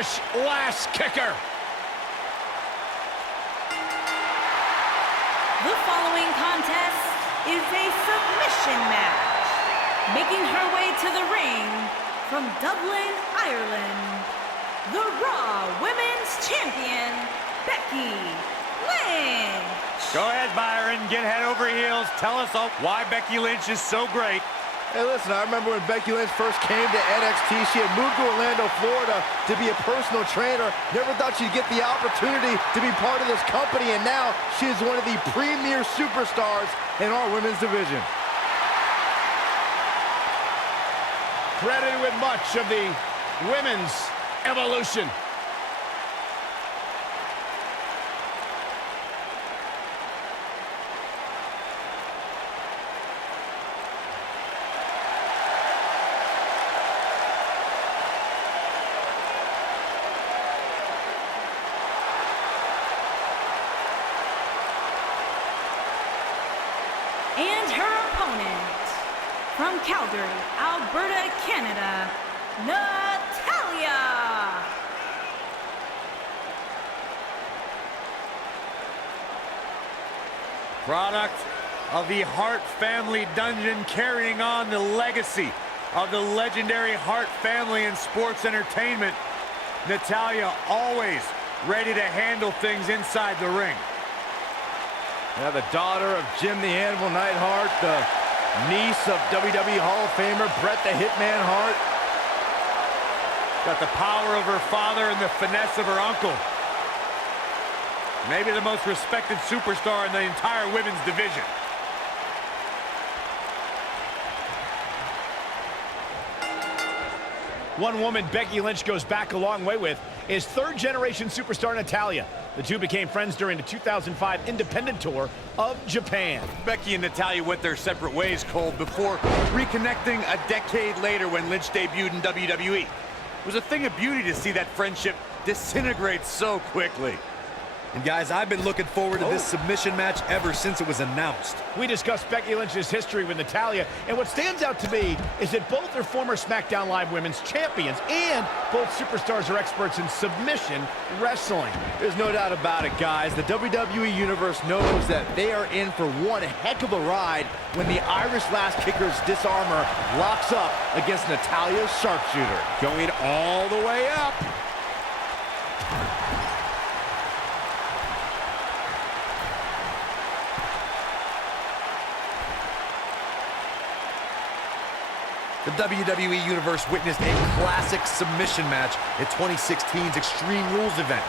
Irish lass kicker. The following contest is a submission match. Making her way to the ring from Dublin, Ireland, the Raw Women's Champion, Becky Lynch. Go ahead, Byron. Get head over heels. Tell us all why Becky Lynch is so great. Hey, listen, I remember when Becky Lynch first came to NXT. She had moved to Orlando, Florida to be a personal trainer. Never thought she'd get the opportunity to be part of this company, and now she is one of the premier superstars in our women's division. Credited with much of the women's evolution. And her opponent, from Calgary, Alberta, Canada, Natalya. Product of the Hart family dungeon, carrying on the legacy of the legendary Hart family in sports entertainment. Natalya always ready to handle things inside the ring. Now the daughter of Jim the Anvil Neidhart, the niece of WWE Hall of Famer Bret the Hitman Hart. Got the power of her father and the finesse of her uncle. Maybe the most respected superstar in the entire women's division. One woman Becky Lynch goes back a long way with is third-generation superstar Natalya. The two became friends during the 2005 independent tour of Japan. Becky and Natalya went their separate ways, Cole, before reconnecting a decade later when Lynch debuted in WWE. It was a thing of beauty to see that friendship disintegrate so quickly. And guys, I've been looking forward to this submission match ever since it was announced. We discussed Becky Lynch's history with Natalya, and what stands out to me is that both are former SmackDown Live Women's Champions, and both superstars are experts in submission wrestling. There's no doubt about it, guys. The WWE Universe knows that they are in for one heck of a ride when the Irish Lass Kicker's disarmor locks up against Natalya's sharpshooter. Going all the way up. The WWE Universe witnessed a classic submission match at 2016's Extreme Rules event.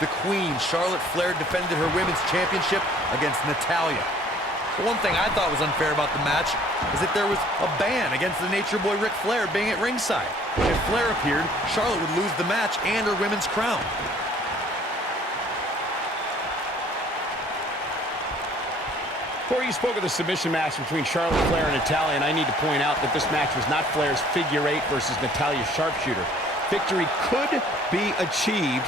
The Queen, Charlotte Flair, defended her women's championship against Natalya. The one thing I thought was unfair about the match is that there was a ban against the Nature Boy Ric Flair being at ringside. If Flair appeared, Charlotte would lose the match and her women's crown. Corey, you spoke of the submission match between Charlotte Flair and Natalya, and I need to point out that this match was not Flair's figure eight versus Natalya's sharpshooter. Victory could be achieved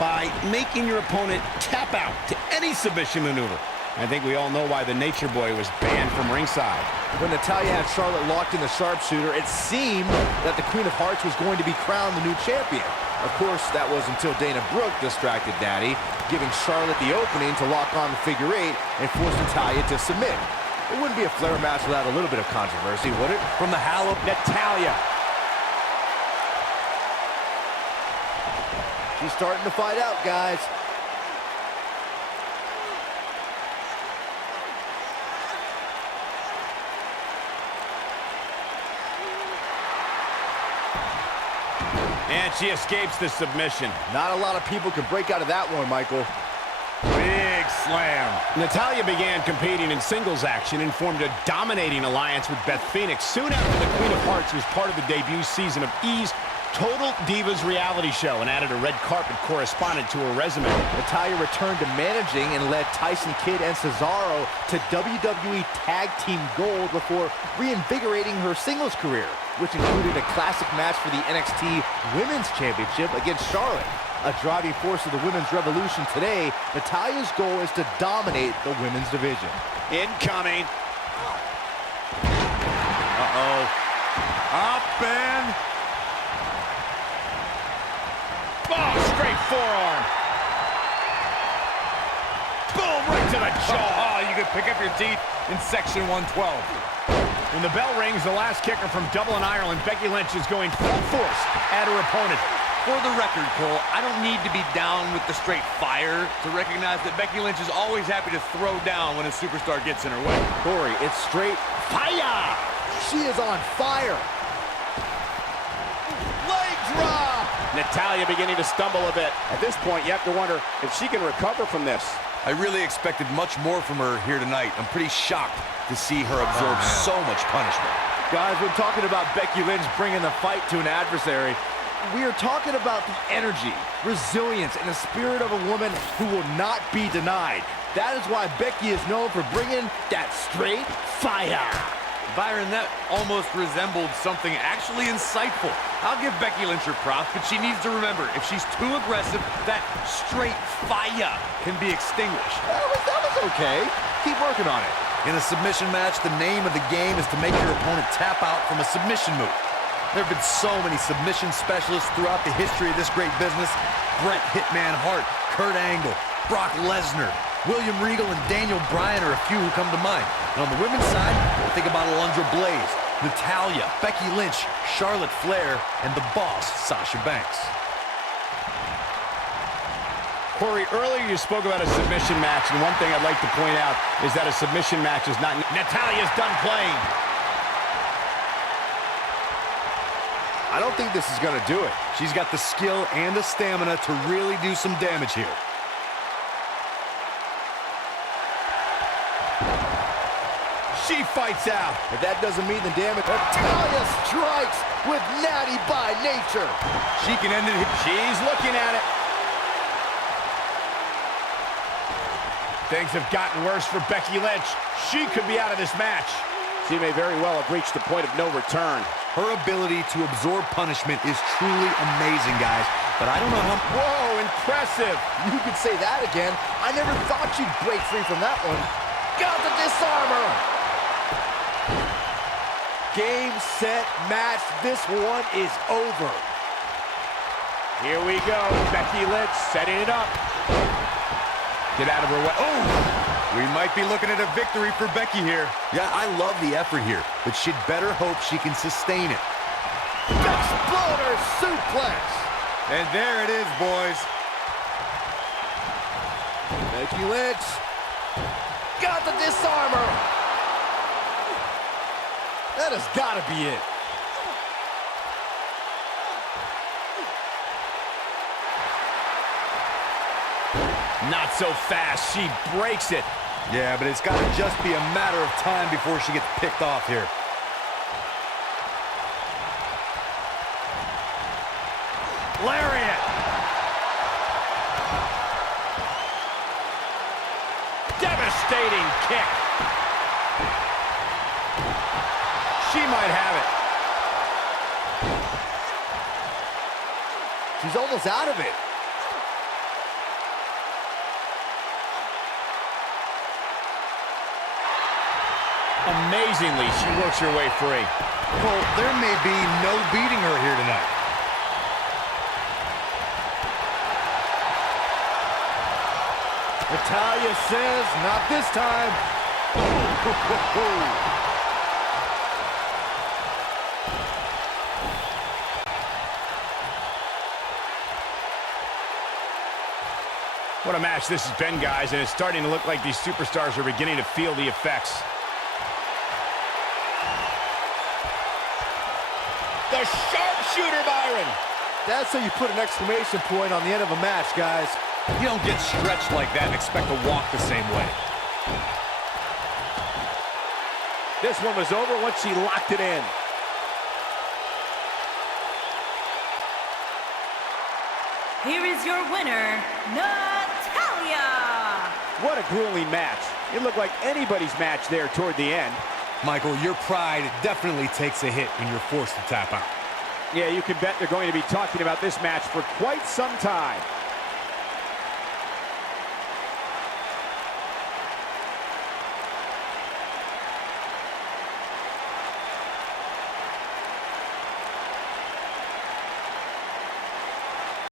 by making your opponent tap out to any submission maneuver. I think we all know why the Nature Boy was banned from ringside. When Natalya had Charlotte locked in the sharpshooter, it seemed that the Queen of Hearts was going to be crowned the new champion. Of course, that was until Dana Brooke distracted Daddy, giving Charlotte the opening to lock on the figure eight and force Natalya to submit. It wouldn't be a Flair match without a little bit of controversy, would it? From the hallowed Natalya. She's starting to fight out, guys. And she escapes the submission. Not a lot of people can break out of that one, Michael. Big slam. Natalya began competing in singles action and formed a dominating alliance with Beth Phoenix soon after the Queen of Hearts was part of the debut season of E's Total Divas reality show and added a red carpet correspondent to her resume. Natalya returned to managing and led Tyson Kidd and Cesaro to WWE Tag Team Gold before reinvigorating her singles career, which included a classic match for the NXT Women's Championship against Charlotte. A driving force of the women's revolution today, Natalya's goal is to dominate the women's division. Incoming. Uh-oh. Up and... Oh, straight forearm. Boom, right to the jaw. Oh, you could pick up your teeth in section 112. When the bell rings, the last kicker from Dublin, Ireland, Becky Lynch is going full force at her opponent. For the record, Cole, I don't need to be down with the straight fire to recognize that Becky Lynch is always happy to throw down when a superstar gets in her way. Corey, it's straight fire. She is on fire. Leg drop. Natalya beginning to stumble a bit. At this point, you have to wonder if she can recover from this. I really expected much more from her here tonight. I'm pretty shocked to see her absorb so much punishment. Guys, when talking about Becky Lynch bringing the fight to an adversary, we are talking about the energy, resilience, and the spirit of a woman who will not be denied. That is why Becky is known for bringing that straight fire. Byron, that almost resembled something actually insightful. I'll give Becky Lynch her props, but she needs to remember, if she's too aggressive, that straight fire can be extinguished. That was okay. Keep working on it. In a submission match, the name of the game is to make your opponent tap out from a submission move. There have been so many submission specialists throughout the history of this great business. Bret Hitman Hart, Kurt Angle, Brock Lesnar, William Regal, and Daniel Bryan are a few who come to mind. And on the women's side, think about Alundra Blaze, Natalya, Becky Lynch, Charlotte Flair, and the boss, Sasha Banks. Corey, earlier you spoke about a submission match, and one thing I'd like to point out is that a submission match is not... Natalya's done playing. I don't think this is going to do it. She's got the skill and the stamina to really do some damage here. She fights out. But that doesn't mean the damage. Natalya strikes with natty by nature. She can end it. She's looking at it. Things have gotten worse for Becky Lynch. She could be out of this match. She may very well have reached the point of no return. Her ability to absorb punishment is truly amazing, guys. But I don't know how... Whoa, impressive. You could say that again. I never thought you'd break free from that one. Got the disarmer. Game, set, match. This one is over. Here we go. Becky Lynch setting it up. Get out of her way. Oh! We might be looking at a victory for Becky here. Yeah, I love the effort here, but she'd better hope she can sustain it. Exploder suplex. And there it is, boys. Becky Lynch got the disarmer. That has got to be it. Not so fast. She breaks it. Yeah, but it's got to just be a matter of time before she gets picked off here. Lariat! Devastating kick. She might have it. She's almost out of it. Amazingly, she works her way free. Cole, there may be no beating her here tonight. Natalya says, not this time. What a match this has been, guys, and it's starting to look like these superstars are beginning to feel the effects. The sharpshooter, Byron! That's how you put an exclamation point on the end of a match, guys. You don't get stretched like that and expect to walk the same way. This one was over once she locked it in. Here is your winner, Natalya! What a grueling match. It looked like anybody's match there toward the end. Michael, your pride definitely takes a hit when you're forced to tap out. Yeah, you can bet they're going to be talking about this match for quite some time.